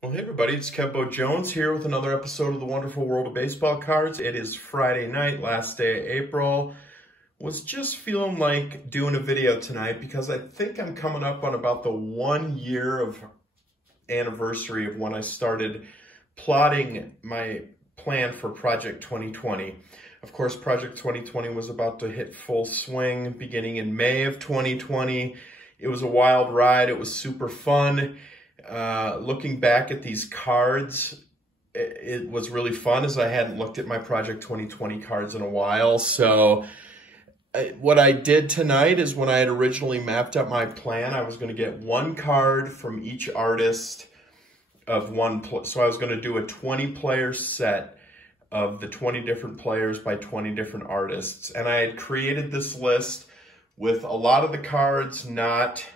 Well, hey everybody, it's Kevbo Jones here with another episode of the Wonderful World of Baseball Cards. It is Friday night, last day of April. Was just feeling like doing a video tonight because I think I'm coming up on about the 1 year of anniversary of when I started plotting my plan for Project 2020. Of course, Project 2020 was about to hit full swing beginning in May of 2020. It was a wild ride. It was super fun. Looking back at these cards, it was really fun as I hadn't looked at my Project 2020 cards in a while. So what I did tonight is when I had originally mapped out my plan, I was going to get one card from each artist of so I was going to do a 20-player set of the 20 different players by 20 different artists. And I had created this list with a lot of the cards not...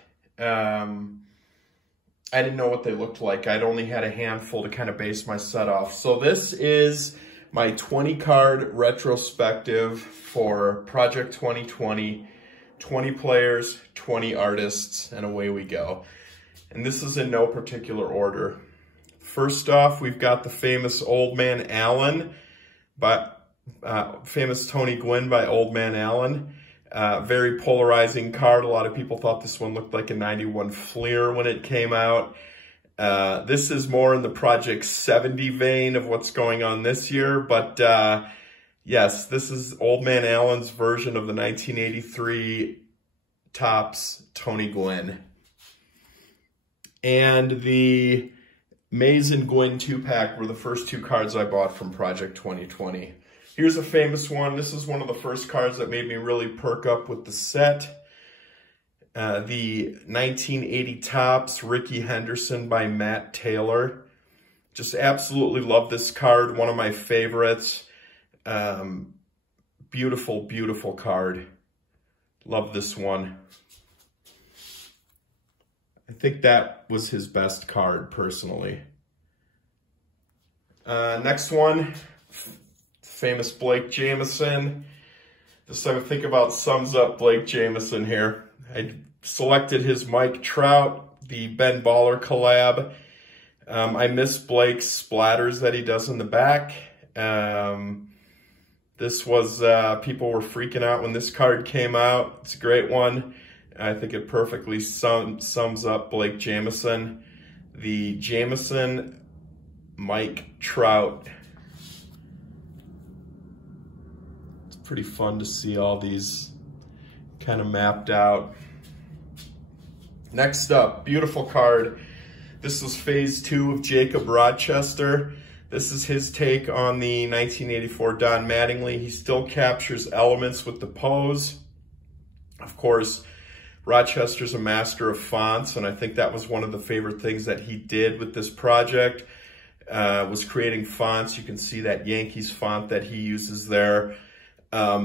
I didn't know what they looked like. I'd only had a handful to kind of base my set off. So this is my 20-card retrospective for Project 2020. 20 players, 20 artists, and away we go. And this is in no particular order. First off, we've got the famous Old Man Allen, famous Tony Gwynn by Old Man Allen. Very polarizing card. A lot of people thought this one looked like a 91 Fleer when it came out. This is more in the Project 70 vein of what's going on this year. But yes, this is Old Man Allen's version of the 1983 Topps Tony Gwynn. And the Mays and Gwynn 2-pack were the first two cards I bought from Project 2020. Here's a famous one. This is one of the first cards that made me really perk up with the set. The 1980 Topps Rickey Henderson by Matt Taylor. Just absolutely love this card. One of my favorites. Beautiful, beautiful card. Love this one. I think that was his best card, personally. Next one. Famous Blake Jameson. This, I think, about sums up Blake Jameson here. I selected his Mike Trout, the Ben Baller collab. I miss Blake's splatters that he does in the back. This was, people were freaking out when this card came out. It's a great one. I think it perfectly sums up Blake Jameson. The Jameson Mike Trout. Pretty fun to see all these kind of mapped out. Next up, beautiful card. This is phase 2 of Jacob Rochester. This is his take on the 1984 Don Mattingly. He still captures elements with the pose. Of course, Rochester's a master of fonts, and I think that was one of the favorite things that he did with this project, was creating fonts. You can see that Yankees font that he uses there.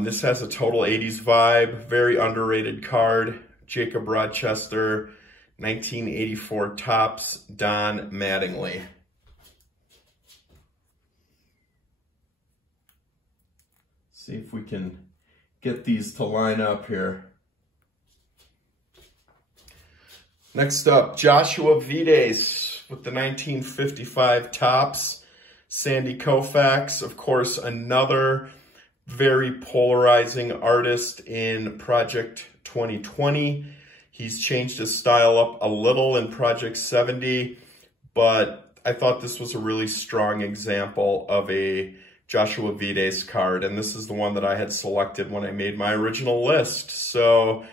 This has a total 80s vibe, very underrated card. Jacob Rochester, 1984 Topps Don Mattingly. See if we can get these to line up here. Next up, Joshua Vides with the 1955 Topps Sandy Koufax. Of course, another very polarizing artist in Project 2020. He's changed his style up a little in Project 70, but I thought this was a really strong example of a Joshua Vides card, and this is the one that I had selected when I made my original list. So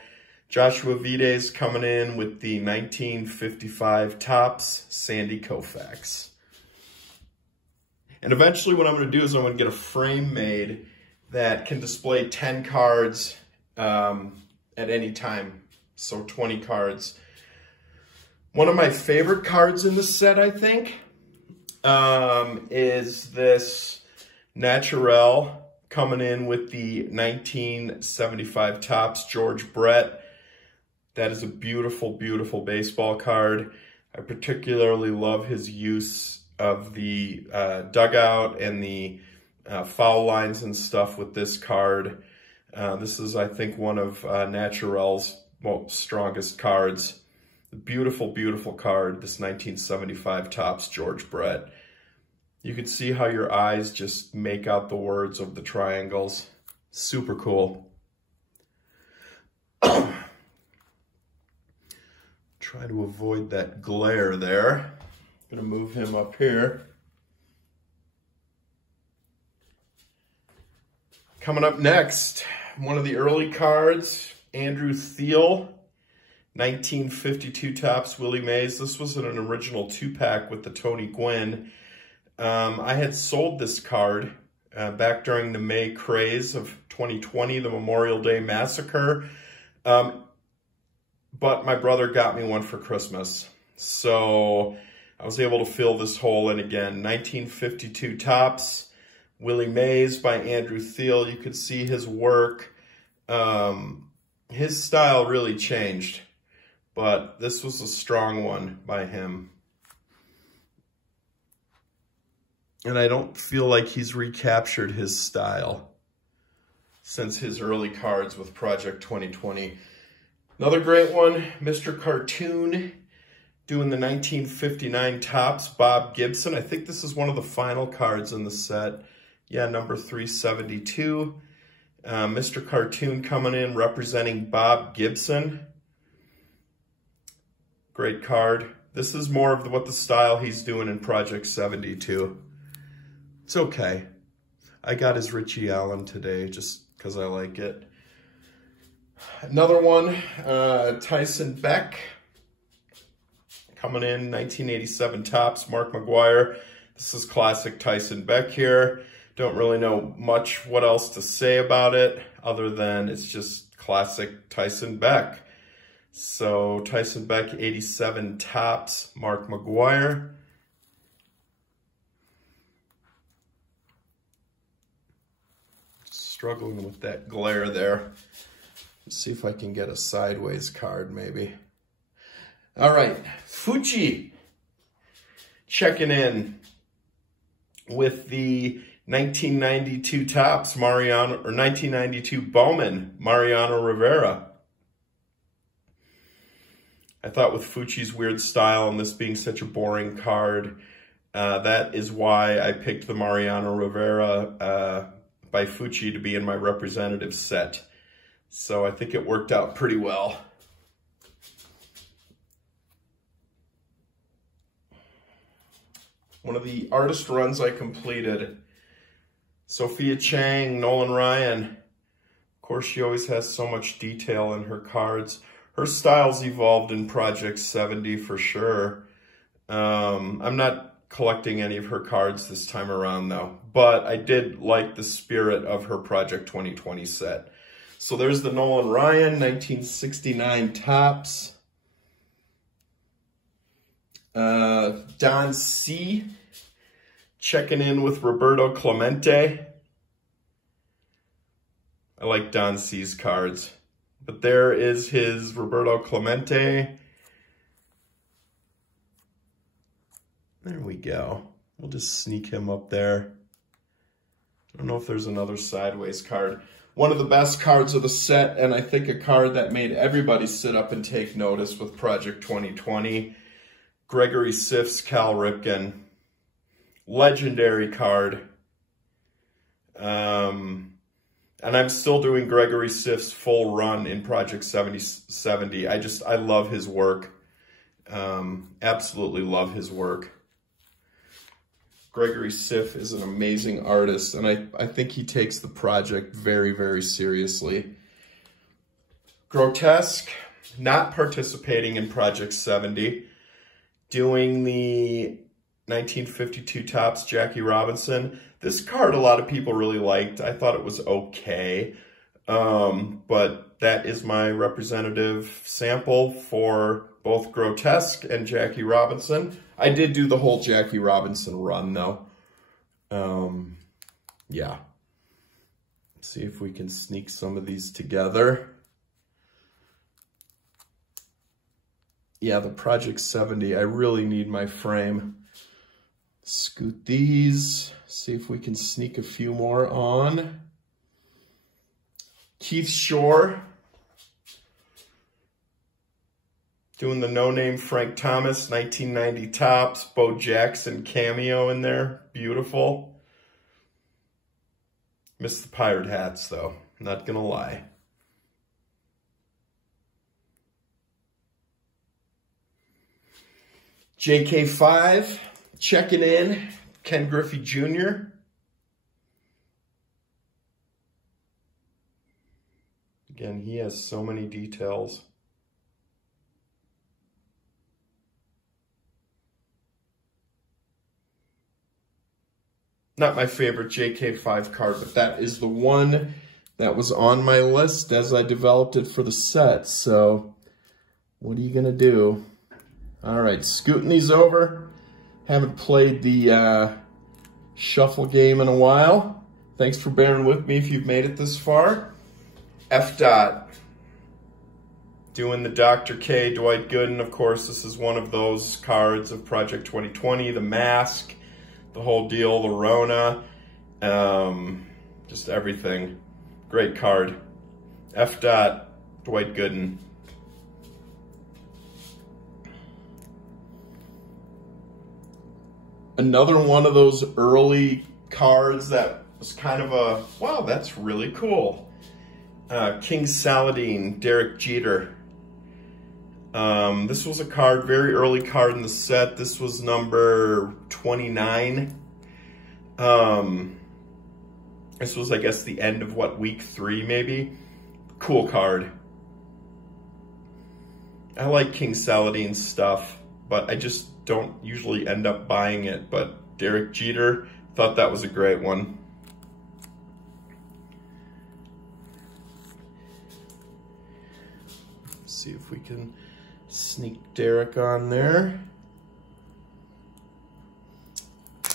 Joshua Vides coming in with the 1955 Topps Sandy Koufax. And eventually what I'm going to do is I'm going to get a frame made that can display 10 cards at any time, so 20 cards. One of my favorite cards in the set, I think, is this Naturel coming in with the 1975 Topps George Brett. That is a beautiful, beautiful baseball card. I particularly love his use of the dugout and the foul lines and stuff with this card. This is, I think, one of Naturel's strongest cards. Beautiful, beautiful card, this 1975 Topps George Brett. You can see how your eyes just make out the words of the triangles. Super cool. Try to avoid that glare there. Gonna move him up here. Coming up next, one of the early cards, Andrew Thiel, 1952 Topps Willie Mays. This was in an original 2-pack with the Tony Gwynn. I had sold this card back during the May craze of 2020, the Memorial Day Massacre. But my brother got me one for Christmas. So I was able to fill this hole in again. 1952 Topps, Willie Mays by Andrew Thiel. You could see his work. His style really changed, but this was a strong one by him. And I don't feel like he's recaptured his style since his early cards with Project 2020. Another great one, Mr. Cartoon, doing the 1959 Topps, Bob Gibson. I think this is one of the final cards in the set. Yeah, number 372. Mr. Cartoon coming in representing Bob Gibson. Great card. This is more of what the style he's doing in Project 72. It's okay. I got his Richie Allen today just because I like it. Another one, Tyson Beck. Coming in, 1987 Topps, Mark McGuire. This is classic Tyson Beck here. Don't really know much what else to say about it other than it's just classic Tyson Beck. So Tyson Beck, 87 Topps, Mark McGuire. Struggling with that glare there. Let's see if I can get a sideways card maybe. All right, Fucci checking in with the 1992 Topps Mariano, or 1992 Bowman Mariano Rivera. I thought with Fucci's weird style and this being such a boring card, that is why I picked the Mariano Rivera by Fucci to be in my representative set. So I think it worked out pretty well. One of the artist runs I completed, Sophia Chang, Nolan Ryan. Of course, she always has so much detail in her cards. Her style's evolved in Project 70 for sure. I'm not collecting any of her cards this time around though, but I did like the spirit of her Project 2020 set. So there's the Nolan Ryan, 1969 Topps. Don C. checking in with Roberto Clemente. I like Don C's cards. But there is his Roberto Clemente. There we go. We'll just sneak him up there. I don't know if there's another sideways card. One of the best cards of the set, and I think a card that made everybody sit up and take notice with Project 2020. Gregory Siff's Cal Ripken. Legendary card. And I'm still doing Gregory Siff's full run in Project 70. I love his work. Absolutely love his work. Gregory Siff is an amazing artist, and I think he takes the project very, very seriously. Grotesque, not participating in Project 70, doing the 1952 Topps Jackie Robinson. This card a lot of people really liked. I thought it was okay, but that is my representative sample for both Grotesque and Jackie Robinson. I did do the whole Jackie Robinson run though. Yeah. Let's see if we can sneak some of these together. Yeah, the Project 70, I really need my frame. Scoot these, see if we can sneak a few more on. Keith Shore. Doing the no-name Frank Thomas, 1990 Topps, Bo Jackson cameo in there. Beautiful. Missed the pirate hats, though. Not gonna lie. JK5, checking in. Ken Griffey Jr. Again, he has so many details. Not my favorite JK5 card, but that is the one that was on my list as I developed it for the set. So, what are you going to do? All right, scooting these over. Haven't played the shuffle game in a while. Thanks for bearing with me if you've made it this far. F. Doing the Dr. K, Dwight Gooden. Of course, this is one of those cards of Project 2020, the mask. The whole deal, the Rona, just everything. Great card. F. Dwight Gooden. Another one of those early cards that was kind of a, wow, that's really cool. King Saladin, Derek Jeter. This was a card, very early card in the set. This was number 29. This was, I guess, the end of what, week 3 maybe? Cool card. I like King Saladin's stuff, but I just don't usually end up buying it. But Derek Jeter, thought that was a great one. Let's see if we can sneak Derek on there.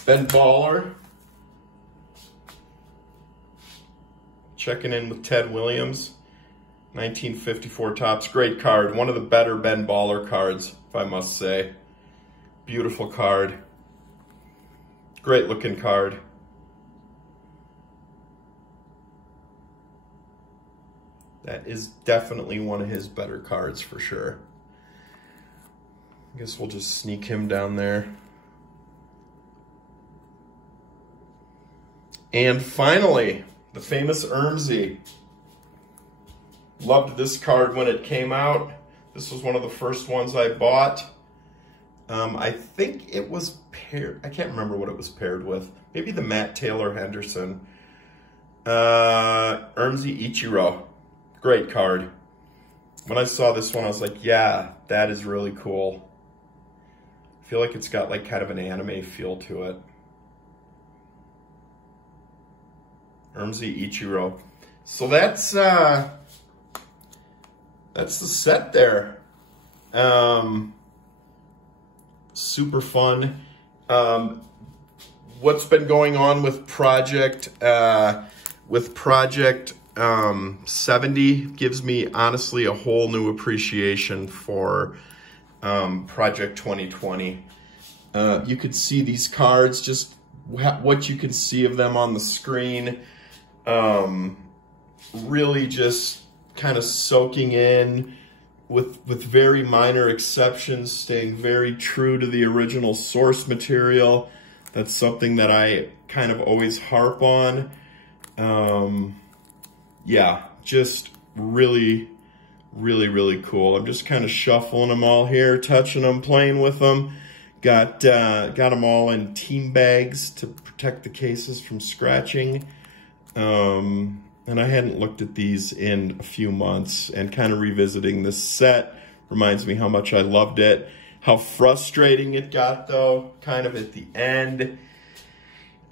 Ben Baller. Checking in with Ted Williams. 1954 Topps. Great card. One of the better Ben Baller cards, if I must say. Beautiful card. Great looking card. That is definitely one of his better cards for sure. I guess we'll just sneak him down there. And finally, the famous Ermsey. Loved this card when it came out. This was one of the first ones I bought. I think it was paired, I can't remember what it was paired with. Maybe the Matt Taylor Henderson. Ermsey Ichiro. Great card. When I saw this one, I was like, yeah, that is really cool. I feel like it's got like kind of an anime feel to it. Ermsey Ichiro. So that's the set there. Super fun. What's been going on with Project 70 gives me honestly a whole new appreciation for Project 2020. You could see these cards, just what you can see of them on the screen. Really just kind of soaking in with very minor exceptions, staying very true to the original source material. That's something that I kind of always harp on. Yeah, just really, really, really cool. I'm just kind of shuffling them all here, touching them, playing with them. Got them all in team bags to protect the cases from scratching. And I hadn't looked at these in a few months, and kind of revisiting this set reminds me how much I loved it. How frustrating it got though, kind of at the end.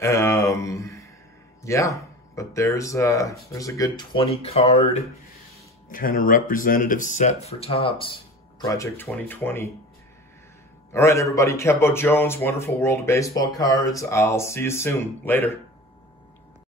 Yeah, but there's a good 20 card kind of representative set for Topps, Project 2020. All right, everybody, Kevbo Jones, Wonderful World of Baseball Cards. I'll see you soon. Later.